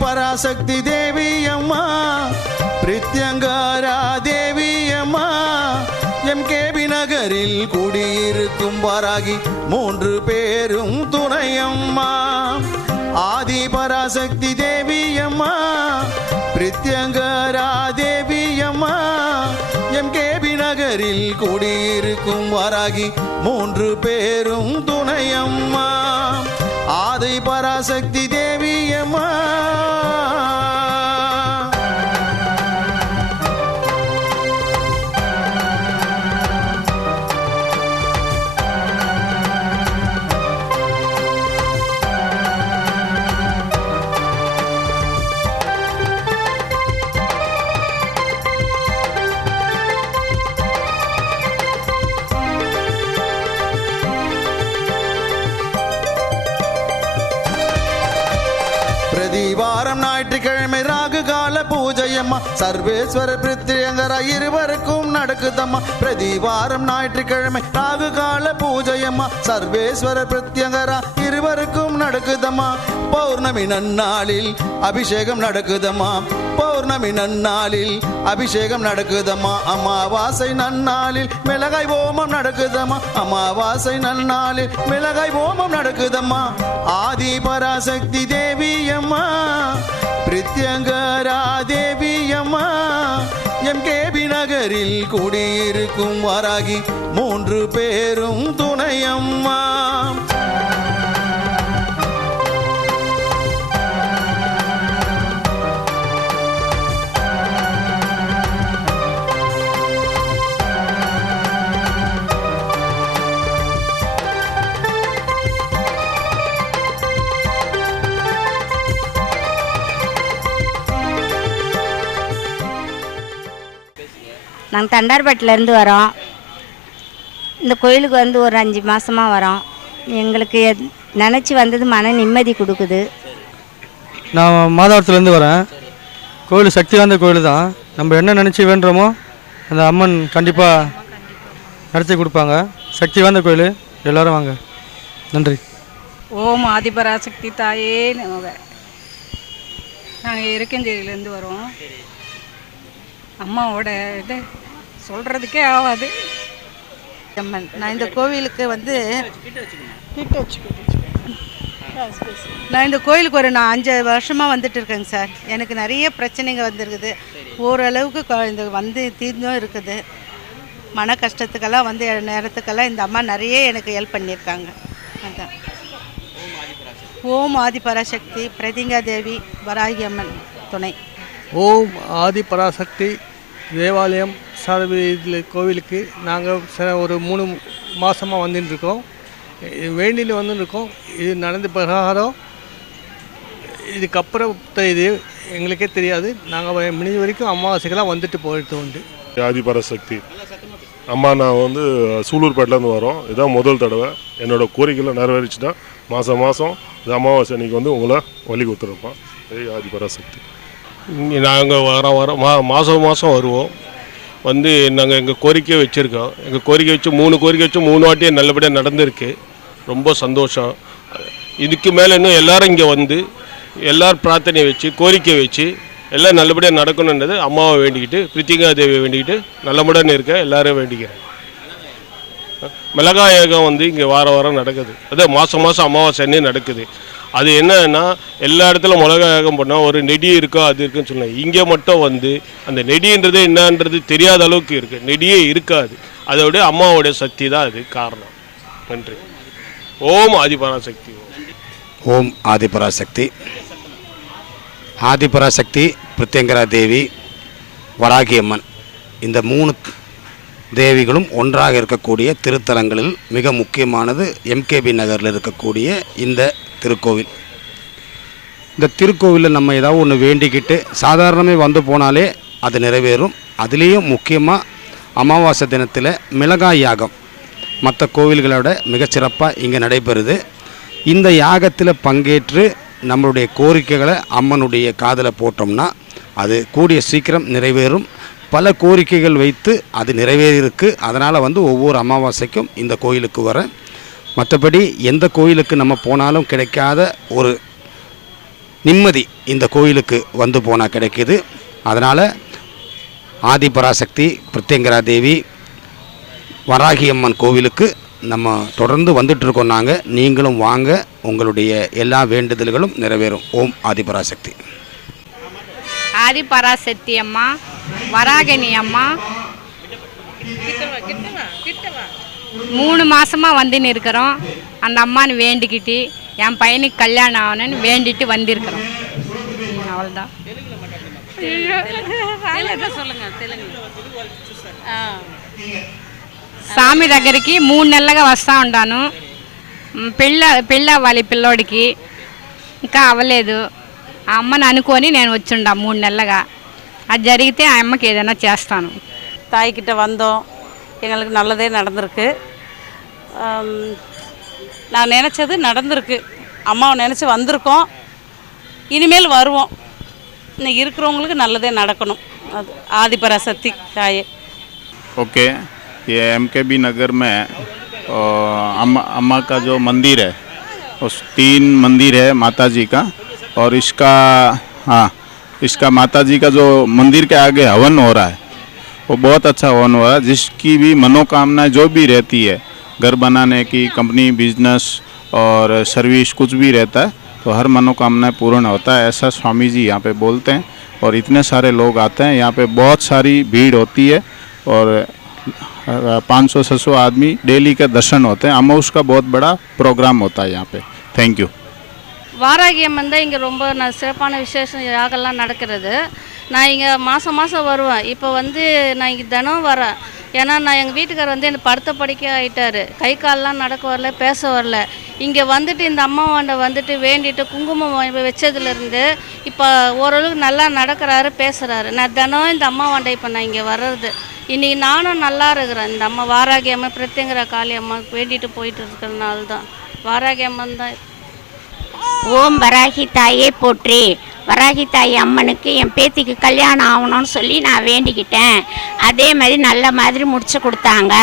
பராசக்தி தேவி அம்மா, பிரித்யங்காரா தேவி அம்மா, எம்கேபி நகரில் குடியிருக்கும் வாராகி மூன்று பேரும் துணையம்மா. ஆதி பராசக்தி தேவி அம்மா, பிரித்யங்காரா தேவி அம்மா, எம்கேபி நகரில் குடியிருக்கும் வாராகி மூன்று பேரும் துணையம்மா. ஆதி பராசக்தி தேவி அம்மா. வாரம் ஞாயிற்றுக்கிழமை ராகு கால பூஜையம்மா, சர்வேஸ்வர பிரித்யங்கரா இருவருக்கும் நடக்குதம்மா. பிரதி வாரம் ஞாயிற்றுக்கிழமை ராகு கால பூஜையம்மா, சர்வேஸ்வரர் பிரத்யங்கரா இருவருக்கும் நடக்குதம்மா. பௌர்ணமி நன்னாளில் அபிஷேகம் நடக்குதம்மா. பௌர்ணமி நன்னாளில் அபிஷேகம் நடக்குதம்மா. அமாவாசை நன்னாளில் மிளகாய் ஹோமம் நடக்குதம்மா. அமாவாசை நன்னாளில் மிளகாய் ஹோமம் நடக்குதம்மா. ஆதி பராசக்தி தேவி அம்மா, பிரத்யங்கரா தேவி அம்மா, எம்கேபி நகரில் குடியிருக்கும் வராகி 3 பேரும் துணையம்மா. நாங்கள் தண்டார்பேட்டிலேருந்து வரோம். இந்த கோயிலுக்கு வந்து ஒரு 5 மாதமாக வரோம். எங்களுக்கு நினச்சி வந்தது மன நிம்மதி கொடுக்குது. நான் மாதவரத்துலேருந்து வரேன். கோயில் சக்தி வாய்ந்த கோயில் தான். நம்ம என்ன நினச்சி வேண்டுறோமோ அந்த அம்மன் கண்டிப்பாக நடத்தி கொடுப்பாங்க. சக்தி வாய்ந்த கோயில், எல்லோரும் வாங்க. நன்றி. ஓம் ஆதிபராசக்தி தாயே நமக. நாங்கள் இருக்கஞ்சேரியிலேருந்து வரோம். அம்மாவோட இது சொல்கிறதுக்கே ஆகாது. நான் இந்த கோவிலுக்கு வந்து நான் இந்த கோயிலுக்கு ஒரு 5 வருஷமாக வந்துட்டு இருக்கேங்க சார். எனக்கு நிறைய பிரச்சனைங்க வந்துருக்குது. ஓரளவுக்கு இந்த வந்து தீர்ந்தும் இருக்குது. மன கஷ்டத்துக்கெல்லாம் வந்து நேரத்துக்கெல்லாம் இந்த அம்மா நிறைய எனக்கு ஹெல்ப் பண்ணியிருக்காங்க. அதான் ஓம் ஆதிபராசக்தி பிரதிங்கா தேவி வராகி அம்மன் துணை. ஓம் ஆதி பராசக்தி தேவாலயம் சார்பு இதில் கோவிலுக்கு நாங்கள் ஒரு 3 மாதமாக வந்துட்டுருக்கோம். வேண்டின்னு வந்துருக்கோம். இது நடந்த பிரகாரம் இதுக்கப்புறம் இது எங்களுக்கே தெரியாது. நாங்கள் முடிஞ்ச வரைக்கும் அமாவாசைக்கெல்லாம் வந்துட்டு போயிட்டு உண்டு. ஆதி பராசக்தி அம்மா, நான் வந்து சூலூர்பேட்டிலேருந்து வரோம். இதுதான் முதல் தடவை. என்னோடய கோரிக்கையில் நிறைவேறிச்சுன்னா மாதம் மாதம் இது அமாவாசை அன்றைக்கி வந்து உங்களை வழி கொடுத்துருப்போம். ஆதி பராசக்தி. நாங்கள் மாதம் மாதம் வருவோம். வந்து நாங்கள் எங்கள் கோரிக்கையை வச்சுருக்கோம். எங்கள் கோரிக்கை வச்சு 3 கோரிக்கை வச்சு 3 வாட்டியே நல்லபடியாக நடந்திருக்கு. ரொம்ப சந்தோஷம். இதுக்கு மேலே இன்னும் எல்லோரும் இங்கே வந்து எல்லோரும் பிரார்த்தனை வச்சு கோரிக்கை வச்சு எல்லாம் நல்லபடியாக நடக்கணுன்றது அம்மாவை வேண்டிக்கிட்டு, பிரித்திங்கா தேவியை வேண்டிக்கிட்டு நல்லபடியாக இருக்க எல்லோரும் வேண்டிக்கிறேன். மிளகாய் ஏகம் வந்து இங்கே வாரம் நடக்குது. அதான் மாதம் அமாவாசை அன்னே நடக்குது. அது என்னன்னா எல்லா இடத்துலையும் மிளகாய் ஏகம் பண்ணால் ஒரு நெடி இருக்கோ அது இருக்குன்னு சொன்னாங்க. இங்கே மட்டும் வந்து அந்த நெடின்றது என்னன்றது தெரியாத அளவுக்கு இருக்குது. நெடியே இருக்காது. அதோடைய அம்மாவோடைய சக்தி தான் அது காரணம். நன்றி. ஓம் ஆதிபராசக்தி. ஓம் ஆதிபராசக்தி. ஆதிபராசக்தி, பிரத்யங்கரா தேவி, வராகி அம்மன், இந்த 3 தேவிகளும் ஒன்றாக இருக்கக்கூடிய திருத்தலங்களில் மிக முக்கியமானது எம்கேபி நகரில் இருக்கக்கூடிய இந்த திருக்கோவில். இந்த திருக்கோவிலில் நம்ம ஏதாவது ஒன்று வேண்டிக்கிட்டு சாதாரணமே வந்து போனாலே அது நிறைவேறும். அதுலேயும் முக்கியமாக அமாவாசை தினத்தில் மிளகாய் யாகம் மற்ற கோவில்களோட மிகச்சிறப்பாக இங்கே நடைபெறுது. இந்த யாகத்தில் பங்கேற்று நம்மளுடைய கோரிக்கைகளை அம்மனுடைய காதில் போட்டோம்னா அது கூடிய சீக்கிரம் நிறைவேறும். பல கோரிக்கைகள் வைத்து அது நிறைவேறியிருக்கு. அதனால் வந்து ஒவ்வொரு அமாவாசைக்கும் இந்த கோயிலுக்கு வர. மற்றபடி எந்த கோயிலுக்கு நம்ம போனாலும் கிடைக்காத ஒரு நிம்மதி இந்த கோயிலுக்கு வந்து போனால் கிடைக்கிது. அதனால் ஆதிபராசக்தி, பிரத்யங்கரா தேவி, வராகி அம்மன் கோவிலுக்கு நம்ம தொடர்ந்து வந்துட்டுருக்கோம். நீங்களும் வாங்க, உங்களுடைய எல்லா வேண்டுதல்களும் நிறைவேறும். ஓம் ஆதிபராசக்தி. ஆதிபராசக்தி அம்மா, வராகினி அம்மா 3 மாதமாக வந்துன்னு இருக்கிறோம். அந்த அம்மானு வேண்டிக்கிட்டு என் பையனுக்கு கல்யாணம் ஆகணுன்னு வேண்டிட்டு வந்திருக்கிறோம். அவ்வளோதான். స్వామి దగ్గరికి 3 నెలలుగా వస్తూ ఉంటాను. పెళ్ళి అవ్వాలి పిల్లోడికి, ఇంకా అవ్వలేదు. ఆ అమ్మని అనుకొని నేను వచ్చిండా 3 నెలలుగా. அது జరిగితే ఆ అమ్మకి ఏదైనా చేస్తాను. தாய்கிட்ட வந்தோம். எங்களுக்கு நல்லதே நடந்திருக்கு. நான் நினச்சது நடந்திருக்கு. அம்மாவை நினச்சி வந்திருக்கோம். இனிமேல் வருவோம். இன்னைக்கு இருக்கிறவங்களுக்கு நல்லதே நடக்கணும். அது ஆதிபராசக்தி தாயே. ओके, ये एमकेबी नगर में अम्मा का जो मंदिर है उस 3 मंदिर है माता जी का, और इसका माता जी का जो मंदिर के आगे हवन हो रहा है वो बहुत अच्छा हवन हो रहा है। जिसकी भी मनोकामना जो भी रहती है, घर बनाने की, कंपनी, बिजनेस और सर्विस कुछ भी रहता है तो हर मनोकामना पूर्ण होता है, ऐसा स्वामी जी यहाँ पे बोलते हैं। और इतने सारे लोग आते हैं यहाँ पे, बहुत सारी भीड़ होती है और 500-600 आदमी डेली के दर्शन होते हैं। अमाउस का बहुत बड़ा प्रोग्राम होता है यहाँ पे। Thank you. வாராகி அம்மன் தான் இங்கே ரொம்ப சிறப்பான விசேஷம் யாகெல்லாம் நடக்கிறது. நான் இங்கே மாதம் வருவேன். இப்போ வந்து நான் இங்கே தினம் வரேன். ஏன்னா நான் எங்கள் வீட்டுக்காரர் வந்து என்னை படுத்த படிக்க ஆகிட்டார். கை கால்லாம் நடக்க வரல, பேச வரல. இங்கே வந்துட்டு இந்த அம்மாவாண்ட வந்துட்டு வேண்டிட்டு குங்குமம் வச்சதுலேருந்து இப்போ ஓரளவுக்கு நல்லா நடக்கிறாரு, பேசுகிறாரு. நான் தினம் இந்த அம்மாவாண்ட இப்போ நான் இங்கே வர்றது. இன்றைக்கி நானும் நல்லா இருக்கிறேன். இந்த அம்மா வாராகி அம்மா, பிரத்யங்கரா காளி அம்மா வேண்டிட்டு போயிட்டு இருக்கிறதுனால தான். வாராகி அம்மன் தான். ஓம் வராகி தாயே போற்றி. வராகி தாய் அம்மனுக்கு என் பேத்திக்கு கல்யாணம் ஆகணும்னு சொல்லி நான் வேண்டிக்கிட்டேன். அதே மாதிரி நல்ல மாதிரி முடிச்சு கொடுத்தாங்க.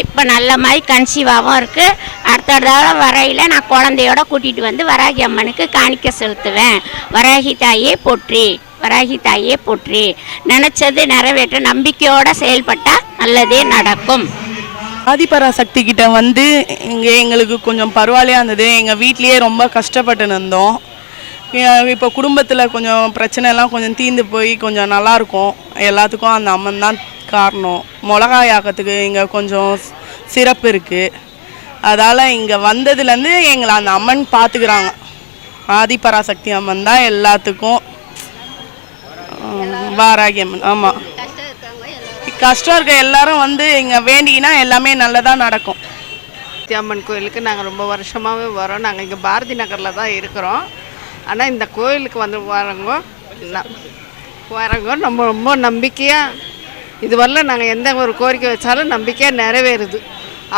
இப்போ நல்ல மாதிரி கன்சீவாகவும் இருக்குது. அடுத்த தடவை வரையில் நான் குழந்தையோட கூட்டிகிட்டு வந்து வராகி அம்மனுக்கு காணிக்க செலுத்துவேன். வராகி தாயே போற்றி, வராகி தாயே போற்றி. நினச்சது நிறைவேற்ற நம்பிக்கையோடு செயல்பட்டால் நல்லதே நடக்கும். ஆதிபராசக்தி கிட்ட வந்து இங்கே எங்களுக்கு கொஞ்சம் பரவாயில்லையா இருந்தது. எங்கள் வீட்லேயே ரொம்ப கஷ்டப்பட்டு இருந்தோம். இப்போ குடும்பத்தில் கொஞ்சம் பிரச்சனைலாம் கொஞ்சம் தீர்ந்து போய் கொஞ்சம் நல்லாயிருக்கும். எல்லாத்துக்கும் அந்த அம்மன் தான் காரணம். மிளகாய் ஆக்கத்துக்கு இங்கே கொஞ்சம் சிறப்பு இருக்குது. அதால் இங்கே வந்ததுலேருந்து எங்களை அந்த அம்மன் பார்த்துக்கிறாங்க. ஆதிபராசக்தி அம்மன் தான் எல்லாத்துக்கும். வாராகி அம்மன். ஆமாம், கஷ்டம் இருக்க எல்லாரும் வந்து இங்கே வேண்டினா எல்லாமே நல்லதாக நடக்கும். அம்மன் கோயிலுக்கு நாங்கள் ரொம்ப வருஷமாகவே வரோம். நாங்கள் இங்கே பாரதி நகரில் தான் இருக்கிறோம். ஆனால் இந்த கோயிலுக்கு வந்து வரவங்க நம்ம ரொம்ப நம்பிக்கையாக, இது வரல நாங்கள் எந்த ஒரு கோரிக்கை வச்சாலும் நம்பிக்கையாக நிறைவேறுது.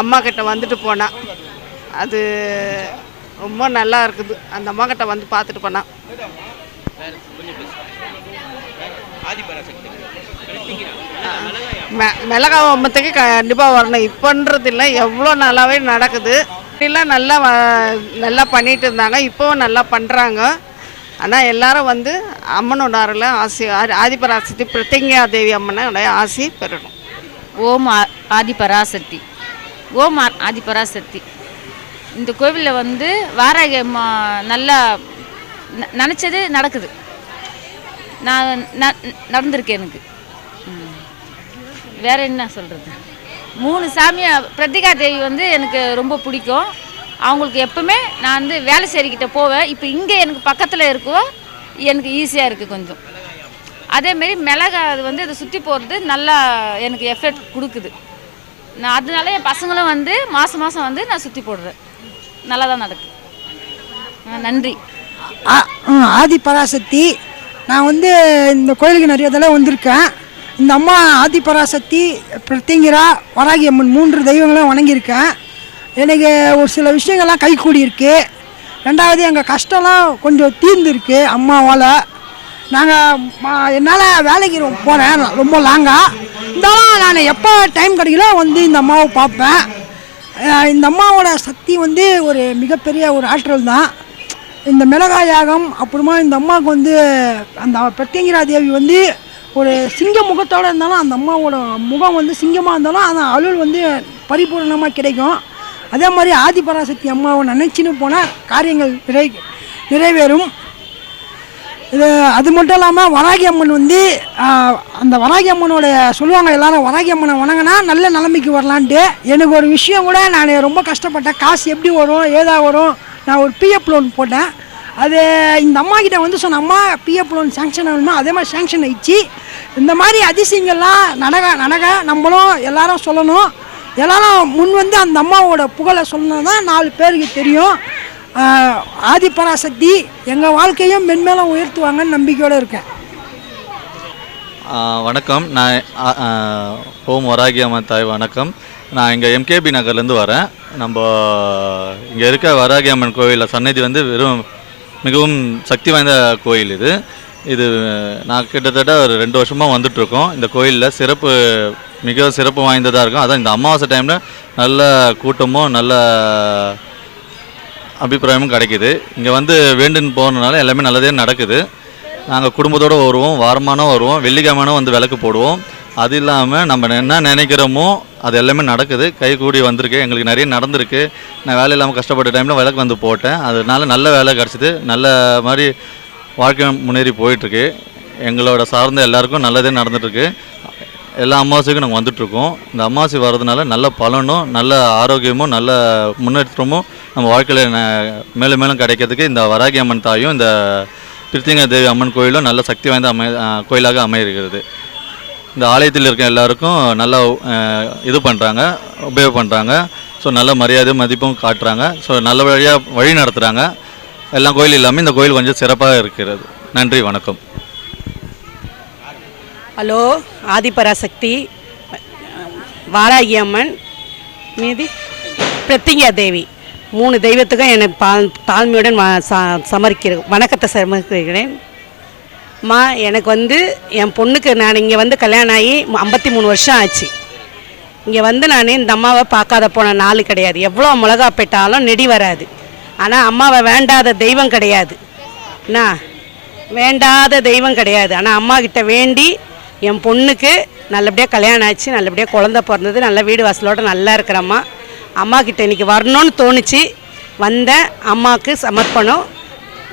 அம்மா கிட்ட வந்துட்டு போனால் அது ரொம்ப நல்லா இருக்குது. அந்த அம்மா கிட்ட வந்து பார்த்துட்டு போனால். மிளகாய் அம்மத்துக்கு கண்டிப்பாக வரணும். இப்போன்றது இல்லை, எவ்வளோ நல்லாவே நடக்குது. எல்லாம் நல்லா பண்ணிட்டு இருந்தாங்க, இப்போவும் நல்லா பண்ணுறாங்க. ஆனால் எல்லாரும் வந்து அம்மனோட அருளை ஆசி, ஆதிபராசக்தி பிரத்யங்கா தேவி அம்மனோடைய ஆசி பெறணும். ஓம் ஆதிபராசக்தி. ஓம் ஆதிபராசக்தி. இந்த கோவிலில் வந்து வாராகி அம்மா நல்லா நினச்சது நடக்குது. நான் நடந்திருக்கேன். எனக்கு வேறு என்ன சொல்கிறது, 3 சாமியை பிரத்யங்கா தேவி வந்து எனக்கு ரொம்ப பிடிக்கும். அவங்களுக்கு எப்பவுமே நான் வந்து வேலை செய்கிட்ட போவேன். இப்போ இங்கே எனக்கு பக்கத்தில் இருக்கோ, எனக்கு ஈஸியாக இருக்குது கொஞ்சம். அதேமாரி மிளகாய் அது வந்து இதை சுற்றி போகிறது நல்லா எனக்கு எஃபெக்ட் கொடுக்குது. நான் அதனால என் பசங்களும் வந்து மாதம் வந்து நான் சுற்றி போடுறேன். நல்லா தான் நடக்குது. நன்றி. ஆதிபராசக்தி. நான் வந்து இந்த கோயிலுக்கு நிறைய தடவை வந்திருக்கேன். இந்த அம்மா ஆதிபராசக்தி, பிரத்யங்கரா, வராகி அம்மன் 3 தெய்வங்களும் வணங்கியிருக்கேன். எனக்கு ஒரு சில விஷயங்கள்லாம் கைகூடியிருக்கு. 2வது எங்கள் கஷ்டம்லாம் கொஞ்சம் தீர்ந்துருக்கு அம்மாவால். நாங்கள் என்னால் வேலைக்கு போகிறேன் ரொம்ப லாங்காக. இருந்தாலும் நான் எப்போ டைம் கிடைக்கலோ வந்து இந்த அம்மாவை பார்ப்பேன். இந்த அம்மாவோட சக்தி வந்து ஒரு மிகப்பெரிய ஒரு ஆற்றல் தான். இந்த மிளகாய் யாகம், அப்புறமா இந்த அம்மாவுக்கு வந்து அந்த பிரத்யங்கரா தேவி வந்து ஒரு சிங்க முகத்தோடு இருந்தாலும் அந்த அம்மாவோட முகம் வந்து சிங்கமாக இருந்தாலும் அந்த அருள் வந்து பரிபூர்ணமாக கிடைக்கும். அதே மாதிரி ஆதிபராசக்தி அம்மாவை நினச்சின்னு போனால் காரியங்கள் நிறைவேறும். இது அது மட்டும் இல்லாமல் வராகி அம்மன் வந்து அந்த வராகி அம்மனோட சொல்லுவாங்க எல்லாரும், வராகி அம்மனை வணங்கினா நல்ல நிலைமைக்கு வரலான்ட்டு. எனக்கு ஒரு விஷயம் கூட, நான் ரொம்ப கஷ்டப்பட்டேன். காசு எப்படி வரும், ஏதா வரும். நான் ஒரு பிஎஃப் லோன் போட்டேன். அது இந்த அம்மா கிட்ட வந்து சொன்ன, அம்மா பிஎஃப் லோன் சேங்ஷன் ஆகணுமா, அதே மாதிரி சேங்ஷன் ஆயிடுச்சு. இந்த மாதிரி அதிசயங்கள்லாம் நடக்க நம்மளும் எல்லாரும் சொல்லணும். எல்லாரும் முன் வந்து அந்த அம்மாவோட புகழை சொல்லணும் தான் 4 பேருக்கு தெரியும். ஆதிபராசக்தி எங்கள் வாழ்க்கையும் மென்மேலும் உயர்த்துவாங்கன்னு நம்பிக்கையோடு இருக்கேன். வணக்கம். நான் ஓம் வராகி அம்மன் தாய் வணக்கம். நான் இங்கே எம்கேபி நகர்லேருந்து வரேன். நம்ம இங்கே இருக்க வராகி அம்மன் கோயிலில் சன்னதி வந்து மிகவும் சக்தி வாய்ந்த கோயில் இது. நான் கிட்டத்தட்ட ஒரு 2 வருஷமாக வந்துட்ருக்கோம். இந்த கோயிலில் சிறப்பு மிக சிறப்பு வாய்ந்ததாக இருக்கும். அதான் இந்த அமாவாசை டைமில் நல்ல கூட்டமும் நல்ல அபிப்பிராயமும் கிடைக்கிது. இங்கே வந்து வேண்டுன்னு போனதுனால எல்லாமே நல்லதே நடக்குது. நாங்கள் குடும்பத்தோடு வருவோம், வாரமானோ வருவோம், வெள்ளிக்கிழமைனோ வந்து விளக்கு போடுவோம். அது இல்லாமல் நம்ம என்ன நினைக்கிறோமோ அது எல்லாமே நடக்குது. கை கூடி வந்திருக்கு, எங்களுக்கு நிறைய நடந்திருக்கு. நான் வேலை இல்லாமல் கஷ்டப்பட்ட டைமில் விளக்கு வந்து போட்டேன், அதனால நல்ல வேலை கிடச்சிது. நல்ல மாதிரி வாழ்க்கை முன்னேறி போயிட்டுருக்கு. எங்களோட சார்ந்த எல்லாருக்கும் நல்லதே நடந்துகிட்ருக்கு. எல்லா அமாவாசைக்கும் நாங்கள் வந்துட்ருக்கோம். இந்த அமாவாசை வர்றதுனால நல்ல பலனும் நல்ல ஆரோக்கியமும் நல்ல முன்னேற்றமும் நம்ம வாழ்க்கையில் மேலும் மேலும் கிடைக்கிறதுக்கு இந்த வராகி அம்மன் தாயும் இந்த பிரித்திங்கா தேவி அம்மன் கோயிலும் நல்ல சக்தி வாய்ந்த கோயிலாக அமைகிறது. இந்த ஆலயத்தில் இருக்க எல்லாருக்கும் நல்லா இது பண்ணுறாங்க, உபயோகம் பண்ணுறாங்க. ஸோ நல்ல மரியாதை மதிப்பும் காட்டுறாங்க. ஸோ நல்ல வழி நடத்துகிறாங்க. எல்லா கோயில் இல்லாமல் இந்த கோயில் கொஞ்சம் சிறப்பாக இருக்கிறது. நன்றி, வணக்கம். ஹலோ, ஆதிபராசக்தி, வாராகி அம்மன், மீதி பிரத்திங்கா தேவி, 3 தெய்வத்துக்கும் எனக்கு தாழ்மையுடன் வணக்கத்தை சமர்ப்பிக்கிறேன். அம்மா, எனக்கு வந்து என் பொண்ணுக்கு நான் இங்கே வந்து கல்யாணம் ஆகி 53 வருஷம் ஆச்சு. இங்கே வந்து நான் இந்த அம்மாவை பார்க்காத போன நாள் கிடையாது. எவ்வளோ மிளகா பெற்றாலும் நெடி வராது. ஆனால் அம்மாவை வேண்டாத தெய்வம் கிடையாது. என்ன வேண்டாத தெய்வம் கிடையாது. ஆனால் அம்மா கிட்ட வேண்டி என் பொண்ணுக்கு நல்லபடியாக கல்யாணம் ஆச்சு, நல்லபடியாக குழந்த பிறந்தது, நல்ல வீடு வாசலோடு நல்லா இருக்கிறம்மா. அம்மா கிட்ட இன்றைக்கி வரணும்னு தோணுச்சு, வந்தேன். அம்மாவுக்கு சமர்ப்பணம்.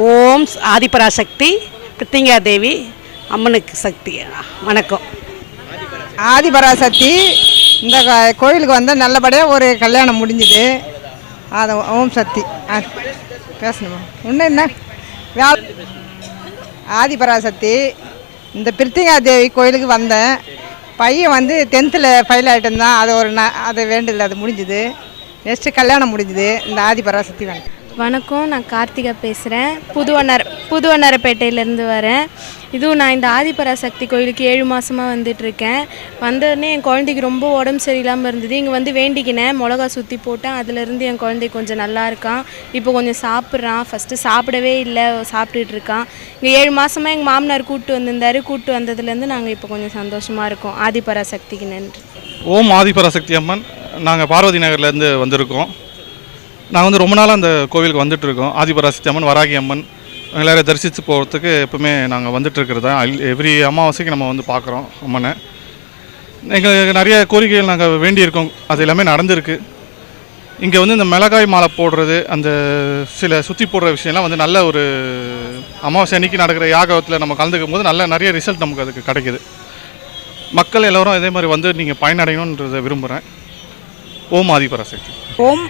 ஓம் ஆதிபராசக்தி பிரித்திங்கா தேவி அம்மனுக்கு சக்தி. வணக்கம். ஆதிபராசக்தி, இந்த கோயிலுக்கு வந்து நல்லபடியாக ஒரு கல்யாணம் முடிஞ்சுது. அது ஓம் சக்தி பேசணுமா இன்னும் என்ன ஆதிபராசக்தி, இந்த பிரித்திங்கா தேவி கோயிலுக்கு வந்தேன். பையன் வந்து 10th ஃபெயில் ஆகிட்டு இருந்தான். அது அது வேண்டியதில்லை, அது முடிஞ்சுது. நெக்ஸ்ட்டு கல்யாணம் முடிஞ்சுது. இந்த ஆதிபராசக்தி வேணும். வணக்கம், நான் கார்த்திகா பேசுகிறேன். புதுவண்ணாரப்பேட்டையிலேருந்து வரேன். இதுவும் நான் இந்த ஆதிபராசக்தி கோயிலுக்கு 7 மாதமாக வந்துட்டுருக்கேன். வந்தோடனே என் குழந்தைக்கு ரொம்ப உடம்பு சரியில்லாமல் இருந்தது. இங்கே வந்து வேண்டிக்கினேன், மிளகா சுற்றி போட்டேன். அதுலேருந்து என் குழந்தை கொஞ்சம் நல்லா இருக்கான். இப்போ கொஞ்சம் சாப்பிட்றான். ஃபஸ்ட்டு சாப்பிடவே இல்லை, சாப்பிட்டுட்டு இருக்கான். இங்கே 7 மாதமாக எங்கள் மாமனார் கூப்பிட்டு வந்திருந்தார். கூப்பிட்டு வந்ததுலேருந்து நாங்கள் இப்போ கொஞ்சம் சந்தோஷமாக இருக்கோம். ஆதிபராசக்திக்கு நன்றி. ஓம் ஆதிபராசக்தி அம்மன். நாங்கள் பார்வதி நகர்லேருந்து வந்திருக்கோம். நாங்கள் வந்து ரொம்ப நாளாக அந்த கோவிலுக்கு வந்துட்டுருக்கோம். ஆதிபராசக்தி அம்மன், வராகி அம்மன் எல்லோரும் தரிசித்து போகிறதுக்கு எப்பவுமே நாங்கள் வந்துட்டுருக்கிறது தான். எவ்ரி அமாவாசைக்கு நம்ம வந்து பார்க்குறோம் அம்மனை. எங்களுக்கு நிறைய கோரிக்கைகள் நாங்கள் வேண்டியிருக்கோம், அது எல்லாமே நடந்திருக்கு. இங்கே வந்து இந்த மிளகாய் மாலை போடுறது, அந்த சில சுற்றி போடுற விஷயம்லாம் வந்து நல்ல ஒரு அமாவாசை அன்னைக்கு நடக்கிற யாகத்தில் நம்ம கலந்துக்கும் போது நிறைய ரிசல்ட் நமக்கு அதுக்கு கிடைக்கிது. மக்கள் எல்லோரும் இதே மாதிரி வந்து நீங்கள் பயனடையணுன்றதை விரும்புகிறேன். ஓம் ஆதிபராசக்தி. ஓம்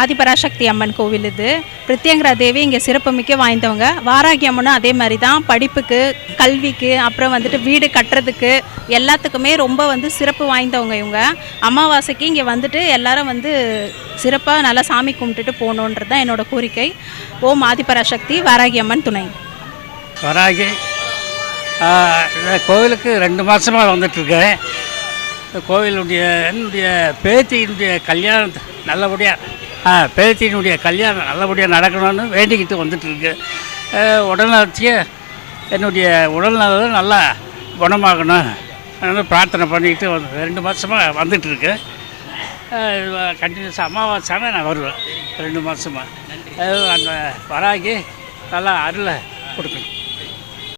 ஆதிபராசக்தி அம்மன் கோவில் இது. பிரித்தியங்கரா தேவி இங்கே சிறப்புமிக்க வாய்ந்தவங்க. வாராகி அம்மனும் அதே மாதிரி தான். படிப்புக்கு, கல்விக்கு, அப்புறம் வந்துட்டு வீடு கட்டுறதுக்கு எல்லாத்துக்குமே ரொம்ப வந்து சிறப்பு வாய்ந்தவங்க இவங்க. அமாவாசைக்கு இங்கே வந்துட்டு எல்லாரும் வந்து சிறப்பாக நல்லா சாமி கும்பிட்டுட்டு போகணுன்றது தான் என்னோடய கோரிக்கை. ஓம் ஆதிபராசக்தி, வாராகி அம்மன் துணை. வராகி கோவிலுக்கு 2 மாதமாக வந்துட்டுருக்கேன். என்னுடைய பேத்தியினுடைய கல்யாணம் நல்லபடியாக பேத்தியினுடைய கல்யாணம் நல்லபடியாக நடக்கணும்னு வேண்டிக்கிட்டு வந்துட்டுருக்கு. உடல்நலத்தையே என்னுடைய உடல்நலம் நல்லா குணமாகணும் அதனால் பிரார்த்தனை பண்ணிக்கிட்டு 2 மாதமாக வந்துட்டுருக்கு. கண்டினியூஸாக அமாவாசைனா நான் வருவேன் 2 மாதமாக. அந்த வராகி நல்லா அருளை கொடுக்கணும்.